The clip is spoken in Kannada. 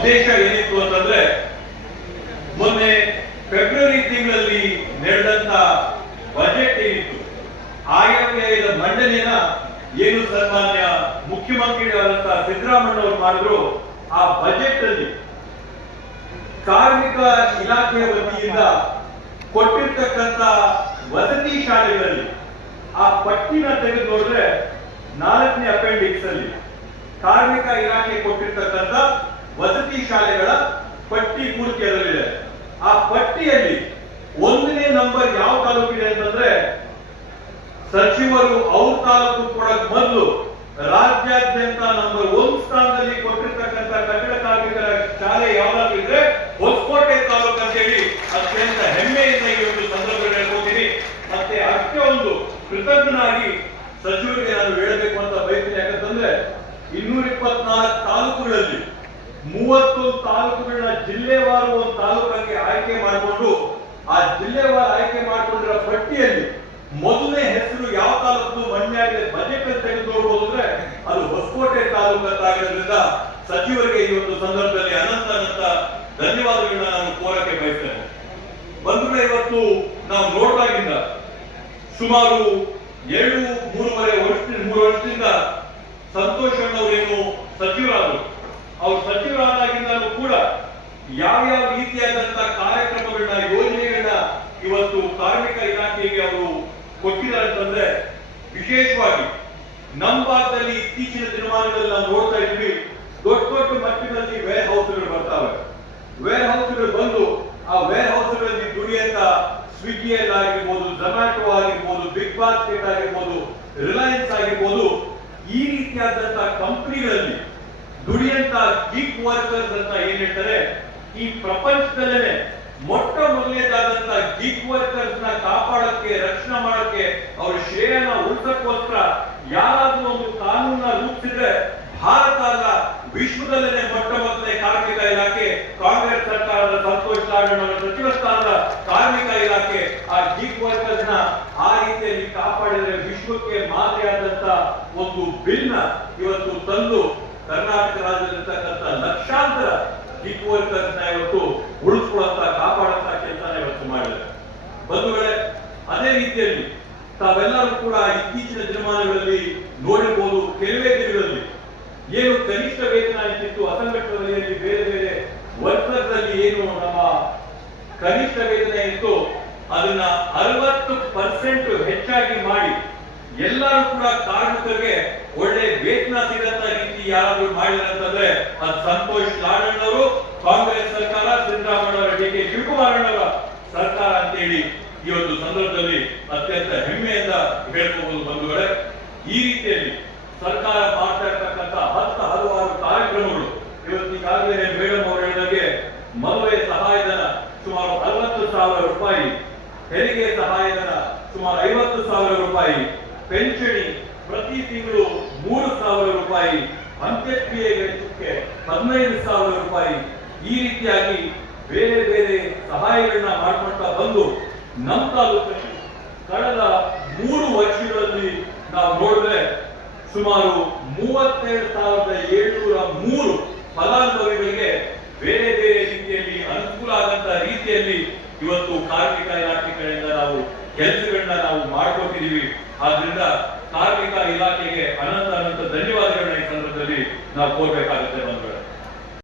ಉದ್ದೇಶ ಏನಿತ್ತು ಅಂತಂದ್ರೆ ಮೊನ್ನೆ ಫೆಬ್ರವರಿ ತಿಂಗಳಲ್ಲಿ ನಡೆದಂತ ಬಜೆಟ್ ಏನಿತ್ತು ಆಯವ್ಯಯದ ಮಂಡನೆಯನ್ನ ಏನು ಸನ್ಮಾನ್ಯ ಮುಖ್ಯಮಂತ್ರಿಗಳಾದಂತಹ ಸಿದ್ದರಾಮಯ್ಯ ಅವರು ಮಾಡಿದ್ರು. ಆ ಬಜೆಟ್ ಅಲ್ಲಿ ಕಾರ್ಮಿಕ ಇಲಾಖೆಯ ವತಿಯಿಂದ ಕೊಟ್ಟಿರ್ತಕ್ಕಂಥ ವಸತಿ ಶಾಲೆಗಳಲ್ಲಿ ಆ ಪಟ್ಟಿನ ತೆಗೆದು ನೋಡಿದ್ರೆ 4ನೇ ಅಪೆಂಡಿಕ್ಸ್ ಅಲ್ಲಿ ಕಾರ್ಮಿಕ ಇಲಾಖೆ ಕೊಟ್ಟಿರ್ತಕ್ಕಂಥ ವಸತಿ ಶಾಲೆಗಳ ಪಟ್ಟಿ ಪೂರ್ತಿ ಅದರಲ್ಲಿದೆ. ಆ ಪಟ್ಟಿಯಲ್ಲಿ 1ನೇ ನಂಬರ್ ಯಾವ ತಾಲೂಕಿದೆ ಅಂತಂದ್ರೆ ಸಚಿವರು ಅವ್ರ ತಾಲೂಕು ಕೊಡಕ್ ಮೊದಲು ರಾಜ್ಯಾದ್ಯಂತ ನಂಬರ್ 1 ಸ್ಥಾನದಲ್ಲಿ ಕೊಟ್ಟಿರ್ತಕ್ಕಂಥ ಕಟ್ಟಡ ಕಾರ್ಮಿಕರ ಶಾಲೆ ಯಾವ್ದಾದ್ರು ಇದ್ರೆ ಹೊಸಕೋಟೆ ತಾಲೂಕು ಅಂತ ಹೇಳಿ ಅತ್ಯಂತ ಹೆಮ್ಮೆಯಿಂದ ಈ ಒಂದು ಸಂದರ್ಭದಲ್ಲಿ ಹೇಳ್ಕೊತೀನಿ. ಮತ್ತೆ ಅಷ್ಟೇ ಒಂದು ಕೃತಜ್ಞನಾಗಿ ಸಚಿವರಿಗೆ ನಾನು ಹೇಳಬೇಕು ಅಂತ ಬಯಸ್ತೀನಿ. ಯಾಕಂತಂದ್ರೆ 224 ತಾಲೂಕುಗಳಲ್ಲಿ 31 ತಾಲೂಕುಗಳನ್ನ ಜಿಲ್ಲೆವಾರು ಒಂದು ತಾಲೂಕಾಗಿ ಆಯ್ಕೆ ಮಾಡಿಕೊಂಡು ಆ ಜಿಲ್ಲೆವಾರು ಆಯ್ಕೆ ಮಾಡಿಕೊಂಡಿರೋ ಪಟ್ಟಿಯಲ್ಲಿ ಮೊದಲನೇ ಹೆಸರು ಯಾವ ತಾಲೂಕು ಮಂಡ್ಯ ಆಗಿದೆ ಬಜೆಟ್ ಅಂತ ತೆಗೆದು ನೋಡಬಹುದು ಅಂದ್ರೆ ಅದು ಹೊಸಕೋಟೆ ತಾಲೂಕು ಅಂತ ಆಗಿರೋದ್ರಿಂದ ಸಚಿವರಿಗೆ ಈ ಒಂದು ಸಂದರ್ಭದಲ್ಲಿ ಅನಂತ ಧನ್ಯವಾದಗಳನ್ನ ನಾನು ಕೋರಕ್ಕೆ ಬಯಸ್ತೇನೆ. ಬಂಧುಗಳೇ, ಇವತ್ತು ನಾವು ನೋಡಿದಾಗಿಂದ ಸುಮಾರು 2-3 ವರ್ಷದಿಂದ ಸಂತೋಷ್ ಅಣ್ಣವರೇನು ಸಚಿವರಾದರು, ಅವ್ರು ಸಚಿವರಾದಾಗಿಂದಲೂ ಕೂಡ ಯಾವ್ಯಾವ ರೀತಿಯಾದಂತಹ ಕಾರ್ಯಕ್ರಮಗಳನ್ನ ಯೋಜನೆಗಳನ್ನ ಇವತ್ತು ಕಾರ್ಮಿಕ ಇಲಾಖೆಗೆ ಅವರು ಕೊಟ್ಟಿದ್ದಾರೆ ಅಂತಂದ್ರೆ ವಿಶೇಷವಾಗಿ ನಮ್ಮ ಭಾಗದಲ್ಲಿ ಇತ್ತೀಚಿನ ದಿನಮಾನಗಳಲ್ಲಿ ನಾವು ನೋಡ್ತಾ ಇದ್ವಿ, ದೊಡ್ಡ ಮಟ್ಟಿನಲ್ಲಿ ವೇರ್ ಹೌಸ್ಗಳು ಬರ್ತಾವೆ. ವೇರ್ ಹೌಸ್ಗಳು ಬಂದು ಆ ವೇರ್ ಹೌಸ್ಗಳಲ್ಲಿ ದುಡಿಯಂತ ಸ್ವಿಗ್ಗಿಯಲ್ಲಿ ಆಗಿರ್ಬೋದು, ಝೊಮ್ಯಾಟೊ ಆಗಿರ್ಬೋದು, ಬಿಗ್ ಬಾಸ್ಕೆಟ್ ಆಗಿರ್ಬೋದು, ರಿಲಯನ್ಸ್ ಆಗಿರ್ಬೋದು, ಈ ರೀತಿಯಾದಂತಹ ಕಂಪನಿಗಳಲ್ಲಿ ದುಡಿಯಂತ ಗಿಗ್ ವರ್ಕರ್ಸ್ ಅಂತ ಏನ್ ಹೇಳ್ತಾರೆ, ಈ ಪ್ರಪಂಚದಲ್ಲೇ ಮೊಟ್ಟ ಮೊದಲನೇದಾದಂತ ಗಿಗ್ ವರ್ಕರ್ಸ್ ನ ಕಾಪಾಡಕ್ಕೆ, ರಕ್ಷಣೆ ಮಾಡಕ್ಕೆ, ಅವ್ರ ಶ್ರೇಯನ ಉಳಿಸಕ್ಕೋಸ್ಕರ ಯಾರಾದ್ರೂ ಒಂದು ಕಾನೂನ ರೂಪಿಸಿದ್ರೆ ಭಾರತ ಅಲ್ಲ ವಿಶ್ವದಲ್ಲೇ ಮೊಟ್ಟ ಮೊದಲನೇ ಕಾರ್ಮಿಕ ಇಲಾಖೆ ಕಾಂಗ್ರೆಸ್ ಸರ್ಕಾರದ ಸಂತೋಷ್ ಲಾಡ್ ಸಚಿವ ಸ್ಥಾನದ ಕಾರ್ಮಿಕ ಇಲಾಖೆ ಆ ಗಿಗ್ ವರ್ಕರ್ಸ್ ನ ಆ ರೀತಿಯಲ್ಲಿ ಕಾಪಾಡಿದರೆ ವಿಶ್ವಕ್ಕೆ ಮಾದರಿಯಾದಂತ ಒಂದು ಬಿಲ್ ನ ಇವತ್ತು ತಂದು ಕರ್ನಾಟಕ ರಾಜ್ಯದಲ್ಲಿರ್ತಕ್ಕಂಥ ಲಕ್ಷಾಂತರ ಗಿಗ್ ವರ್ಕರ್ಸ್ ನ ಇವತ್ತು ಉಳಿಸ್ಕೊಳ್ಳುವಂತ ಕಾಪಾಡುವಂತ ಕೆಲಸ ಇವತ್ತು ಮಾಡಿದ್ದಾರೆ. ಬಂಧುಗಳೇ, ಅದೇ ರೀತಿಯಲ್ಲಿ ತಾವೆಲ್ಲರೂ ಕೂಡ ಇತ್ತೀಚಿನ ದಿನಮಾನಗಳಲ್ಲಿ ನೋಡಿರ್ಬೋದು, ಕೆಲವೇ ದಿನಗಳಲ್ಲಿ ಏನು ಕನಿಷ್ಠ ವೇತನ ಇತ್ತು ಅಸಂಘಟಿತ ವಲಯದಲ್ಲಿ ಬೇರೆ ಬೇರೆ ವರ್ಕರ್ಸ್ ಅಲ್ಲಿ ಏನು ನಮ್ಮ ಕನಿಷ್ಠ ವೇತನ ಇತ್ತು ಅದನ್ನ 60% ಹೆಚ್ಚಾಗಿ ಮಾಡಿ ಎಲ್ಲರೂ ಕೂಡ ಕಾರ್ಮಿಕರಿಗೆ ಒಳ್ಳೆ ವೇತನ ಸಿಗಂತ ರೀತಿ ಯಾರಾದ್ರೂ ಮಾಡಿದ್ದಾರೆ ಅಂತಂದ್ರೆ ಅದು ಸಂತೋಷ್ ಲಾಡಣ್ಣವರು, ಕಾಂಗ್ರೆಸ್ ಸರ್ಕಾರ, ಸಿದ್ದರಾಮಯ್ಯ ಅವರ ಡಿ.ಕೆ. ಶಿವಕುಮಾರಣ್ಣವರ ಸರ್ಕಾರ ಅಂತೇಳಿ ಈ ಒಂದು ಸಂದರ್ಭದಲ್ಲಿ ಅತ್ಯಂತ ಹೆಮ್ಮೆಯಿಂದ ಹೇಳ್ಕೋಬಹುದು. ಬಂಧುಗಳೇ, ಈ ರೀತಿಯಲ್ಲಿ ಸರ್ಕಾರ ಮಾಡ್ತಾ ಇರ್ತಕ್ಕಂಥ ಹಲವಾರು ಕಾರ್ಯಕ್ರಮಗಳು ಇವತ್ತು ಈಗಾಗಲೇ ಮೇಡಮ್ ಅವರು ಹೇಳಿದಾಗೆ ಮದುವೆ ಸಹಾಯಧನ ಸುಮಾರು 60,000 ರೂಪಾಯಿ, ಹೆರಿಗೆ ಸಹಾಯಧನ ಸುಮಾರು 50,000 ರೂಪಾಯಿ, ಪೆನ್ಷನಿ ಪ್ರತಿ ತಿಂಗಳು 3,000 ರೂಪಾಯಿ, ಅಂತ್ಯಕ್ರಿಯೆ ವೆಚ್ಚಕ್ಕೆ 15,000 ರೂಪಾಯಿ, ಈ ರೀತಿಯಾಗಿ ಬೇರೆ ಬೇರೆ ಸಹಾಯಗಳನ್ನ ಮಾಡ್ಕೊಳ್ತಾ ಬಂದು ನಮ್ಮ ತಾಲೂಕಲ್ಲಿ ಕಳೆದ 3 ವರ್ಷಗಳಲ್ಲಿ ನಾವು ನೋಡಿದ್ರೆ ಸುಮಾರು 32,703 ಫಲಾನುಭವಿಗಳು